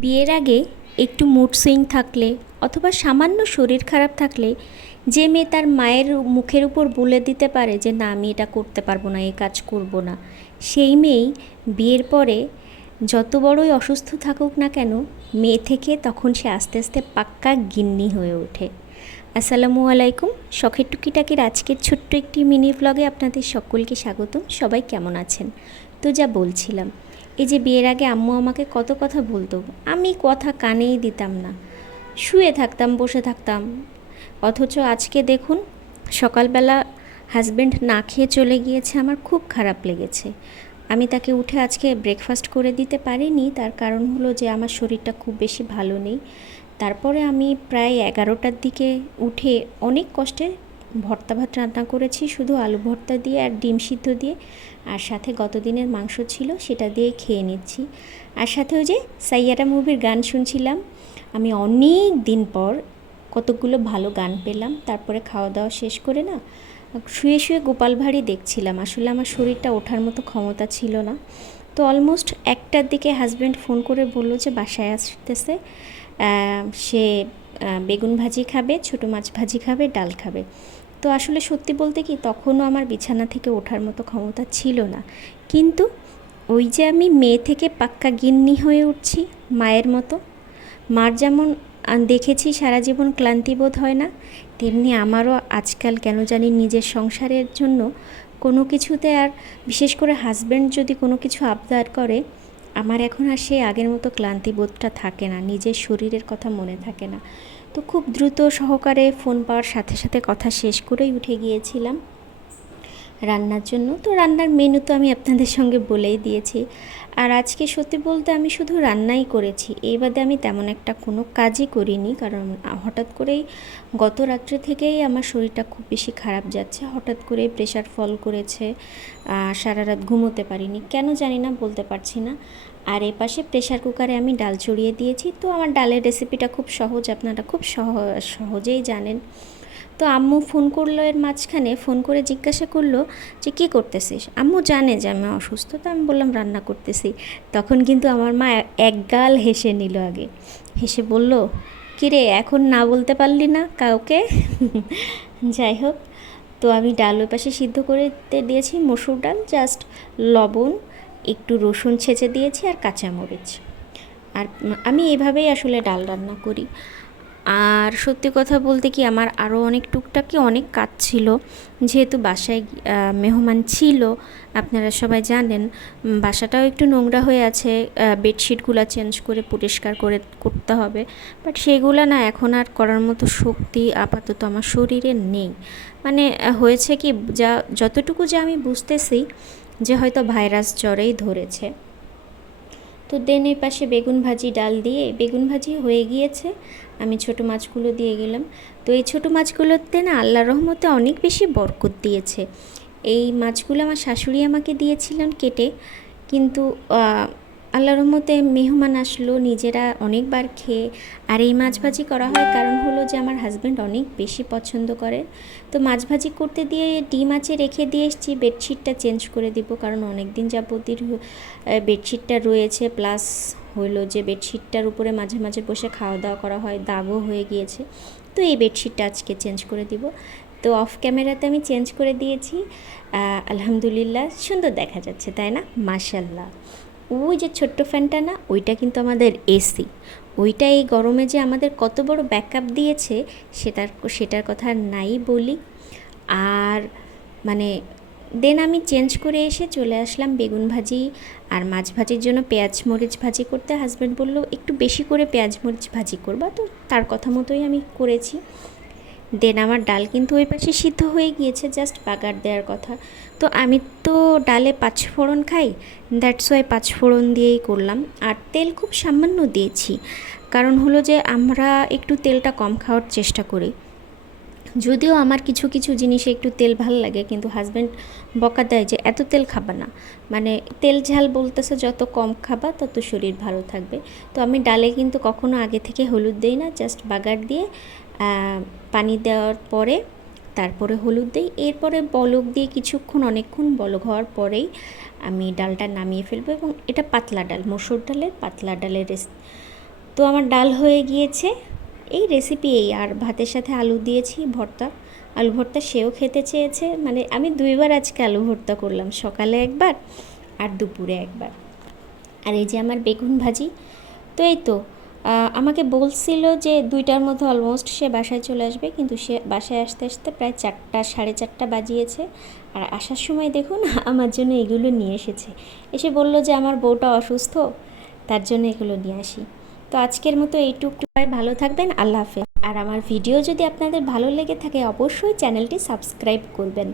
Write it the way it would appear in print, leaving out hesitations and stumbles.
বিয়ের আগে একটু মুড সুইং থাকলে অথবা সামান্য শরীর খারাপ থাকলে যে মেয়ে তার মায়ের মুখের উপর বলে দিতে পারে যে না আমি এটা করতে পারবো না, এই কাজ করব না, সেই মেয়েই বিয়ের পরে যত বড়ই অসুস্থ থাকুক না কেন মেয়ে থেকে তখন সে আস্তে আস্তে পাক্কা গিন্নি হয়ে ওঠে। আসসালামু আলাইকুম। শখের টুকিটাকির আজকের ছোট্ট একটি মিনি ভ্লগে আপনাদের সকলকে স্বাগতম। সবাই কেমন আছেন? তো যা বলছিলাম, এই যে বিয়ের আগে আম্মু আমাকে কত কথা বলতো, আমি কথা কানেই দিতাম না, শুয়ে থাকতাম, বসে থাকতাম। অথচ আজকে দেখুন, সকালবেলা হাজব্যান্ড না খেয়ে চলে গিয়েছে, আমার খুব খারাপ লেগেছে। আমি তাকে উঠে আজকে ব্রেকফাস্ট করে দিতে পারিনি, তার কারণ হলো যে আমার শরীরটা খুব বেশি ভালো নেই। তারপরে আমি প্রায় 11টার দিকে উঠে অনেক কষ্টে ভর্তা ভাত রান্না করেছি, শুধু আলু ভর্তা দিয়ে আর ডিম সিদ্ধ দিয়ে, আর সাথে গত দিনের মাংস ছিল সেটা দিয়ে খেয়ে নিচ্ছি। আর সাথে ওই যে সাইয়ারা মুভির গান শুনছিলাম। আমি অনেক দিন পর কতগুলো ভালো গান পেলাম। তারপরে খাওয়া দাওয়া শেষ করে না শুয়ে শুয়ে গোপাল ভাঁড়ই দেখছিলাম। আসলে আমার শরীরটা ওঠার মতো ক্ষমতা ছিল না। তো অলমোস্ট 1টার দিকে হাজব্যান্ড ফোন করে বলল যে বাসায় আসতেছে, সে বেগুন ভাজি খাবে, ছোটো মাছ ভাজি খাবে, ডাল খাবে। তো আসলে সত্যি বলতে কি, তখনও আমার বিছানা থেকে ওঠার মতো ক্ষমতা ছিল না। কিন্তু ওই যে আমি মেয়ে থেকে পাক্কা গিন্নি হয়ে উঠছি মায়ের মতো। মার যেমন দেখেছি সারা জীবন ক্লান্তিবোধ হয় না, তেমনি আমারও আজকাল কেন জানি নিজের সংসারের জন্য কোনো কিছুতে, আর বিশেষ করে হাজব্যান্ড যদি কোনো কিছু আবদার করে, আমার এখন আর সেই আগের মতো ক্লান্তিবোধটা থাকে না, নিজের শরীরের কথা মনে থাকে না। তো খুব দ্রুত সহকারে ফোন পাওয়ার সাথে সাথে কথা শেষ করেই উঠে গিয়েছিলাম রান্নার জন্য। তো রান্নার মেনু তো আমি আপনাদের সঙ্গে বলেই দিয়েছি। আর আজকে সত্যি বলতে আমি শুধু রান্নাই করেছি, এই বাদে আমি তেমন একটা কোনো কাজই করিনি, কারণ হঠাৎ করেই গত রাত্রে থেকেই আমার শরীরটা খুব বেশি খারাপ যাচ্ছে। হঠাৎ করেই প্রেশার ফল করেছে, সারা রাত ঘুমোতে পারিনি, কেন জানি না, বলতে পারছি না। আর এপাশে প্রেশার কুকারে আমি ডাল চড়িয়ে দিয়েছি। তো আমার ডালের রেসিপিটা খুব সহজ, আপনারা খুব সহজেই জানেন। তো আম্মু ফোন করলো, এর মাঝখানে ফোন করে জিজ্ঞাসা করলো যে কী করতেছিস। আম্মু জানে যে আমি অসুস্থ, তো আমি বললাম রান্না করতেছি। তখন কিন্তু আমার মা একগাল হেসে নিল। আগে হেসে বলল, কিরে এখন না বলতে পারলি না কাউকে? যাই হোক, তো আমি ডাল ওই পাশে সিদ্ধ করে দিয়েছি, মসুর ডাল, জাস্ট লবণ, একটু রসুন ছেঁচে দিয়েছি আর কাঁচামরিচ। আর আমি এভাবেই আসলে ডাল রান্না করি। আর সত্যি কথা বলতে কি, আমার আরও অনেক টুকটাকি অনেক কাজ ছিল, যেহেতু বাসায় মেহমান ছিল, আপনারা সবাই জানেন। বাসাটাও একটু নোংরা হয়ে আছে, বেডশিটগুলো চেঞ্জ করে পরিষ্কার করে করতে হবে। বাট সেগুলো না এখন আর করার মতো শক্তি আপাতত আমার শরীরে নেই। মানে হয়েছে কি, যতটুকু যা আমি বুঝতেছি যে হয়তো ভাইরাস জ্বরেই ধরেছে। তো দেন এই পাশে বেগুন ভাজি, ডাল দিয়ে বেগুন ভাজি হয়ে গিয়েছে, আমি ছোটো মাছগুলো দিয়ে গেলাম। তো এই ছোটো মাছগুলোতে না আল্লাহর রহমতে অনেক বেশি বরকত দিয়েছে। এই মাছগুলো আমার শাশুড়ি আমাকে দিয়েছিলেন কেটে, কিন্তু আল্লাহর রহমতে মেহমান আসলো, নিজেরা অনেকবার খেয়ে। আর এই মাছ ভাজি করা হয় কারণ হলো যে আমার হাজব্যান্ড অনেক বেশি পছন্দ করে। তো মাছ ভাজি করতে দিয়ে ডিম আছে রেখে দিয়ে এসেছি, বেডশিটটা চেঞ্জ করে দিব, কারণ অনেক দিন যাবতীয় বেডশিটটা রয়েছে, প্লাস হইলো যে বেডশিটটার উপরে মাঝে মাঝে বসে খাওয়া দাওয়া করা হয়, দাগও হয়ে গিয়েছে। তো এই বেডশিটটা আজকে চেঞ্জ করে দিব। তো অফ ক্যামেরাতে আমি চেঞ্জ করে দিয়েছি। আলহামদুলিল্লাহ সুন্দর দেখা যাচ্ছে, তাই না? মাশাল্লাহ। ওই যে ছোট্ট ফ্যানটা না, ওইটা কিন্তু আমাদের এসি। ওইটা এই গরমে যে আমাদের কত বড় ব্যাকআপ দিয়েছে সেটার কথা নাই বলি। আর মানে দেন আমি চেঞ্জ করে এসে চলে আসলাম বেগুন ভাজি আর মাছ ভাজির জন্য পেঁয়াজ মরিচ ভাজি করতে। হাজব্যান্ড বলল একটু বেশি করে পেঁয়াজ মরিচ ভাজি করবা, তো তার কথা মতোই আমি করেছি। দেন আমার ডাল কিন্তু ওই পাশে সিদ্ধ হয়ে গিয়েছে, জাস্ট বাগার দেওয়ার কথা। তো আমি তো ডালে পাঁচফোড়ন খাই, দ্যাটস ওয়াই পাঁচফোড়ন দিয়েই করলাম। আর তেল খুব সামান্য দিয়েছি, কারণ হলো যে আমরা একটু তেলটা কম খাওয়ার চেষ্টা করি। যদিও আমার কিছু কিছু জিনিসে একটু তেল ভালো লাগে, কিন্তু হাজব্যান্ড বকা দেয় যে এত তেল খাবা না, মানে তেল ঝাল বলতেছে যত কম খাবা তত শরীর ভালো থাকবে। তো আমি ডালে কিন্তু কখনো আগে থেকে হলুদ দিই না, জাস্ট বাগার দিয়ে পানি দেওয়ার পরে তারপরে হলুদ দিই। এরপরে বলক দিয়ে কিছুক্ষণ, অনেকক্ষণ বলক হওয়ার পরেই আমি ডালটা নামিয়ে ফেলবো। এবং এটা পাতলা ডাল, মসুর ডালের পাতলা ডালের তো আমার ডাল হয়ে গিয়েছে, এই রেসিপি এই, আর ভাতের সাথে আলু দিয়েছি ভর্তা, আলু ভর্তা সেও খেতে চেয়েছে, মানে আমি দুইবার আজকে আলু ভর্তা করলাম, সকালে একবার আর দুপুরে একবার। আর এই যে আমার বেগুন ভাজি। তো এই তো আমাকে বলছিল যে 2টার মধ্যে অলমোস্ট সে বাসায় চলে আসবে, কিন্তু সে বাসায় আসতে আসতে প্রায় 4টা 4:30 বাজিয়েছে। আর আসার সময় দেখুন আমার জন্য এগুলো নিয়ে এসেছে, এসে বলল যে আমার বউটা অসুস্থ, তার জন্য এগুলো নিয়ে আসি। তো আজকের মতো এইটুকু, ভালো থাকবেন, আল্লাহ হাফেজ। আর আমার ভিডিও যদি আপনাদের ভালো লেগে থাকে অবশ্যই চ্যানেলটি সাবস্ক্রাইব করবেন।